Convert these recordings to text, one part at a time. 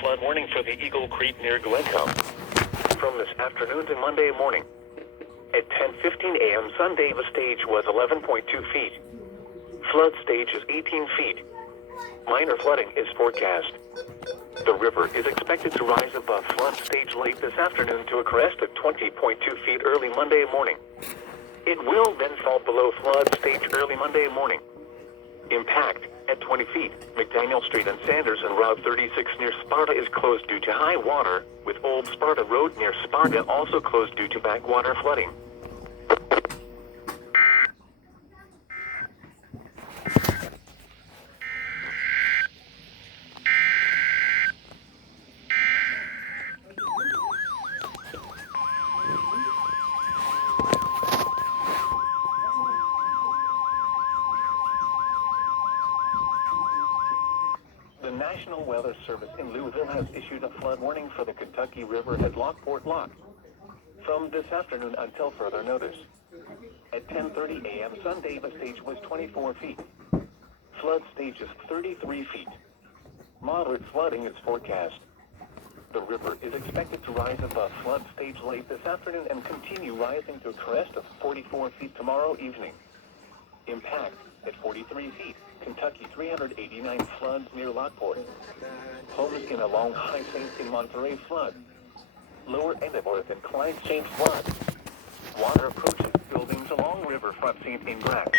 flood warning for the Eagle Creek near Glencoe. From this afternoon to Monday morning. At 10:15 a.m. Sunday, the stage was 11.2 feet. Flood stage is 18 feet. Minor flooding is forecast. The river is expected to rise above flood stage late this afternoon to a crest of 20.2 feet early Monday morning. It will then fall below flood stage early Monday morning. Impact at 20 feet. McDaniel Street and Sanders and Route 36 near Sparta is closed due to high water, with Old Sparta Road near Sparta also closed due to backwater flooding. The National Weather Service in Louisville has issued a flood warning for the Kentucky River at Lockport Lock from this afternoon until further notice. At 10:30 a.m. Sunday, the stage was 24 feet. Flood stage is 33 feet. Moderate flooding is forecast. The river is expected to rise above flood stage late this afternoon and continue rising to a crest of 44 feet tomorrow evening. Impact at 43 feet. Kentucky 389 floods near Lockport. Homes in along High St. in Monterey flood. Lower NWR and Clyde St. flood. Water approaches buildings along riverfront St. in Grax.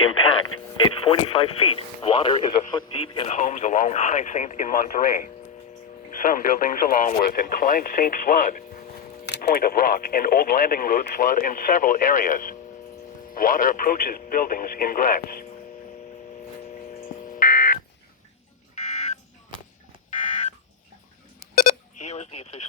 Impact at 45 feet. Water is a foot deep in homes along High St. in Monterey. Some buildings along Worth and Clyde St. flood. Point of Rock and Old Landing Road flood in several areas. Water approaches buildings in Grax. Here is the official